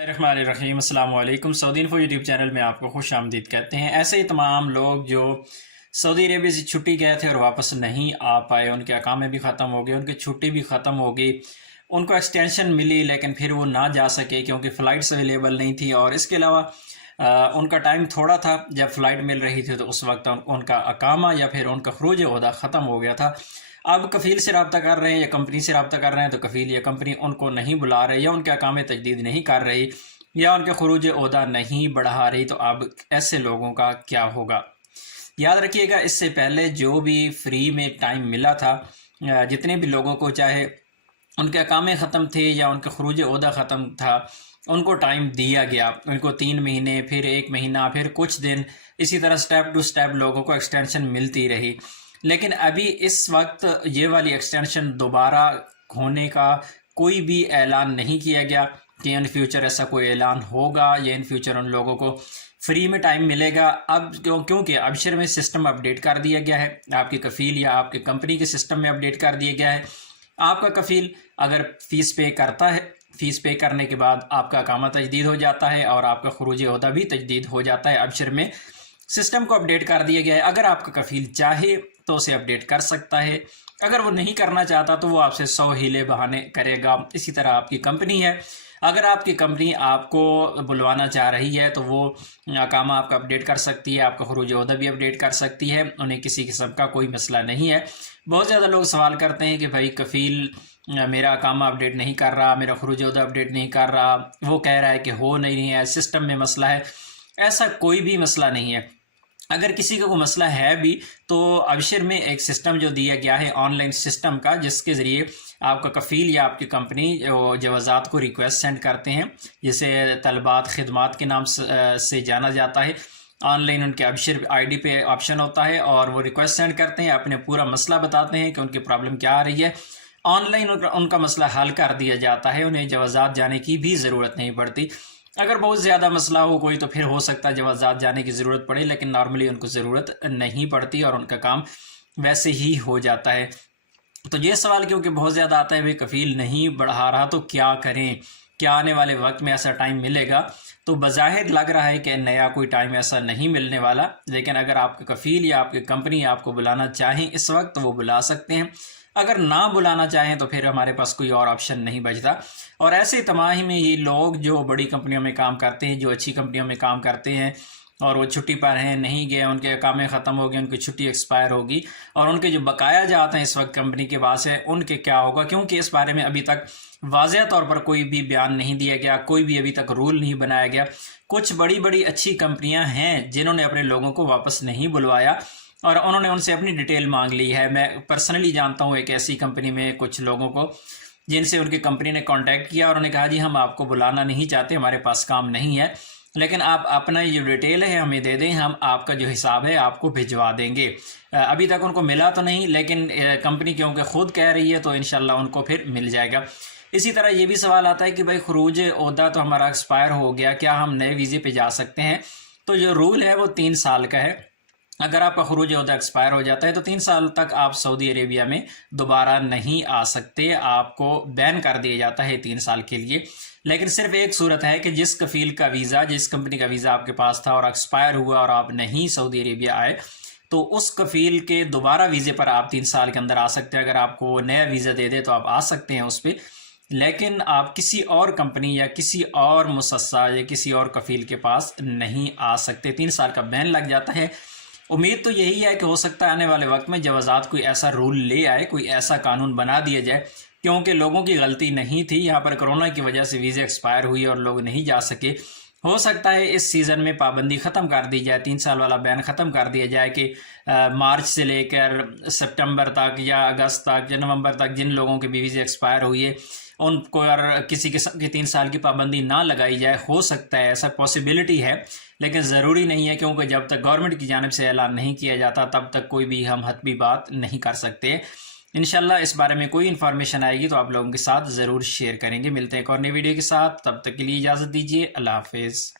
الرحمن الرحیم، السلام علیکم۔ سعودی انفو یوٹیوب چینل میں آپ کو خوش آمدید کہتے ہیں۔ ایسے ہی تمام لوگ جو سعودی عربیہ سے چھٹی گئے تھے اور واپس نہیں آ پائے، ان کے اقامے بھی ختم ہو گئے، ان کی چھٹی بھی ختم ہو گئی، ان کو ایکسٹینشن ملی لیکن پھر وہ نہ جا سکے کیونکہ فلائٹس اویلیبل نہیں تھی، اور اس کے علاوہ ان کا ٹائم تھوڑا تھا، جب فلائٹ مل رہی تھی تو اس وقت ان کا اقامہ یا پھر ان کا خروج عہدہ ختم ہو گیا تھا۔ اب کفیل سے رابطہ کر رہے ہیں یا کمپنی سے رابطہ کر رہے ہیں تو کفیل یا کمپنی ان کو نہیں بلا رہے یا ان کے اقامے تجدید نہیں کر رہی یا ان کے خروج عہدہ نہیں بڑھا رہی، تو اب ایسے لوگوں کا کیا ہوگا؟ یاد رکھیے گا، اس سے پہلے جو بھی فری میں ٹائم ملا تھا جتنے بھی لوگوں کو، چاہے ان کے اقامے ختم تھے یا ان کے خروج عہدہ ختم تھا، ان کو ٹائم دیا گیا، ان کو 3 مہینے، پھر 1 مہینہ، پھر کچھ دن، اسی طرح سٹیپ ٹو سٹیپ لوگوں کو ایکسٹینشن ملتی رہی۔ لیکن ابھی اس وقت یہ والی ایکسٹینشن دوبارہ ہونے کا کوئی بھی اعلان نہیں کیا گیا کہ ان فیوچر ایسا کوئی اعلان ہوگا یا ان فیوچر ان لوگوں کو فری میں ٹائم ملے گا۔ اب کیونکہ ابشر میں سسٹم اپڈیٹ کر دیا گیا ہے، آپ کی کفیل یا آپ کے کمپنی کے سسٹم میں اپڈیٹ کر دیا گیا ہے۔ آپ کا کفیل اگر فیس پے کرتا ہے، فیس پے کرنے کے بعد آپ کا اقامہ تجدید ہو جاتا ہے اور آپ کا خروج عہدہ بھی تجدید ہو جاتا ہے۔ ابشر میں سسٹم کو اپڈیٹ کر دیا گیا ہے، اگر آپ کا کفیل چاہے تو اسے اپڈیٹ کر سکتا ہے، اگر وہ نہیں کرنا چاہتا تو وہ آپ سے 100 ہیلے بہانے کرے گا۔ اسی طرح آپ کی کمپنی ہے، اگر آپ کی کمپنی آپ کو بلوانا چاہ رہی ہے تو وہ اقامہ آپ کا اپڈیٹ کر سکتی ہے، آپ کا خروج عہدہ بھی اپڈیٹ کر سکتی ہے، انہیں کسی قسم کا کوئی مسئلہ نہیں ہے۔ بہت زیادہ لوگ سوال کرتے ہیں کہ بھائی کفیل میرا اقامہ اپڈیٹ نہیں کر رہا، میرا خروج عہدہ اپڈیٹ نہیں کر رہا، وہ کہہ رہا ہے کہ ہو نہیں ہے، سسٹم میں مسئلہ ہے۔ ایسا کوئی بھی مسئلہ نہیں ہے۔ اگر کسی کا کوئی مسئلہ ہے بھی تو ابشر میں ایک سسٹم جو دیا گیا ہے آن لائن سسٹم کا، جس کے ذریعے آپ کا کفیل یا آپ کی کمپنی جوازات کو ریکویسٹ سینڈ کرتے ہیں، جسے طلبات خدمات کے نام سے جانا جاتا ہے۔ آن لائن ان کے ابشر آئی ڈی پہ آپشن ہوتا ہے اور وہ ریکویسٹ سینڈ کرتے ہیں، اپنے پورا مسئلہ بتاتے ہیں کہ ان کی پرابلم کیا آ رہی ہے، آن لائن ان کا مسئلہ حل کر دیا جاتا ہے، انہیں جوازات جانے کی بھی ضرورت نہیں پڑتی۔ اگر بہت زیادہ مسئلہ ہو کوئی تو پھر ہو سکتا ہے جوازات جانے کی ضرورت پڑے، لیکن نارملی ان کو ضرورت نہیں پڑتی اور ان کا کام ویسے ہی ہو جاتا ہے۔ تو یہ سوال کیونکہ بہت زیادہ آتا ہے، بھائی کفیل نہیں بڑھا رہا تو کیا کریں، کیا آنے والے وقت میں ایسا ٹائم ملے گا؟ تو بظاہر لگ رہا ہے کہ نیا کوئی ٹائم ایسا نہیں ملنے والا، لیکن اگر آپ کے کفیل یا آپ کی کمپنی آپ کو بلانا چاہیں اس وقت تو وہ بلا سکتے ہیں، اگر نہ بلانا چاہیں تو پھر ہمارے پاس کوئی اور آپشن نہیں بچتا۔ اور ایسے تمام میں یہ لوگ جو بڑی کمپنیوں میں کام کرتے ہیں، جو اچھی کمپنیوں میں کام کرتے ہیں اور وہ چھٹی پر ہیں، نہیں گئے، ان کے اقامے ختم ہو گئے، ان کی چھٹی ایکسپائر ہوگی، اور ان کے جو بقایا جاتے ہیں اس وقت کمپنی کے پاس ہے، ان کے کیا ہوگا؟ کیونکہ اس بارے میں ابھی تک واضح طور پر کوئی بھی بیان نہیں دیا گیا، کوئی بھی ابھی تک رول نہیں بنایا گیا۔ کچھ بڑی بڑی اچھی کمپنیاں ہیں جنہوں نے اپنے لوگوں کو واپس نہیں بلوایا اور انہوں نے ان سے اپنی ڈیٹیل مانگ لی ہے۔ میں پرسنلی جانتا ہوں ایک ایسی کمپنی میں کچھ لوگوں کو جن سے ان کی کمپنی نے کانٹیکٹ کیا اور انہوں نے کہا جی ہم آپ کو بلانا نہیں چاہتے، ہمارے پاس کام نہیں ہے، لیکن آپ اپنا یہ ڈیٹیل ہے ہمیں دے دیں، ہم آپ کا جو حساب ہے آپ کو بھجوا دیں گے۔ ابھی تک ان کو ملا تو نہیں، لیکن کمپنی کیونکہ خود کہہ رہی ہے تو انشاءاللہ ان کو پھر مل جائے گا۔ اسی طرح یہ بھی سوال آتا ہے کہ بھائی خروج عہدہ تو ہمارا ایکسپائر ہو گیا، کیا ہم نئے ویزے پہ جا سکتے ہیں؟ تو جو رول ہے وہ 3 سال کا ہے۔ اگر آپ کا خروج عہدہ ایکسپائر ہو جاتا ہے تو 3 سال تک آپ سعودی عربیہ میں دوبارہ نہیں آ سکتے، آپ کو بین کر دیا جاتا ہے 3 سال کے لیے۔ لیکن صرف ایک صورت ہے کہ جس کفیل کا ویزا، جس کمپنی کا ویزا آپ کے پاس تھا اور ایکسپائر ہوا اور آپ نہیں سعودی عربیہ آئے، تو اس کفیل کے دوبارہ ویزے پر آپ 3 سال کے اندر آ سکتے ہیں۔ اگر آپ کو نیا ویزا دے دے تو آپ آ سکتے ہیں اس پہ، لیکن آپ کسی اور کمپنی یا کسی اور مؤسسہ یا کسی اور کفیل کے پاس نہیں آ سکتے، 3 سال کا بین لگ جاتا ہے۔ امید تو یہی ہے کہ ہو سکتا ہے آنے والے وقت میں جوازات کوئی ایسا رول لے آئے، کوئی ایسا قانون بنا دیا جائے، کیونکہ لوگوں کی غلطی نہیں تھی، یہاں پر کرونا کی وجہ سے ویزے ایکسپائر ہوئی اور لوگ نہیں جا سکے۔ ہو سکتا ہے اس سیزن میں پابندی ختم کر دی جائے، 3 سال والا بین ختم کر دیا جائے کہ مارچ سے لے کر سپٹمبر تک یا اگست تک یا نومبر تک جن لوگوں کے بھی ویزے ایکسپائر ہوئی ہے ان کو اگر کسی قسم کی 3 سال کی پابندی نہ لگائی جائے، ہو سکتا ہے ایسا پاسبلٹی ہے، لیکن ضروری نہیں ہے، کیونکہ جب تک گورنمنٹ کی جانب سے اعلان نہیں کیا جاتا تب تک کوئی بھی ہم حتمی بات نہیں کر سکتے۔ انشاءاللہ اس بارے میں کوئی انفارمیشن آئے گی تو آپ لوگوں کے ساتھ ضرور شیئر کریں گے۔ ملتے ہیں ایک اور نئی ویڈیو کے ساتھ، تب تک کے لیے اجازت دیجیے، اللہ حافظ۔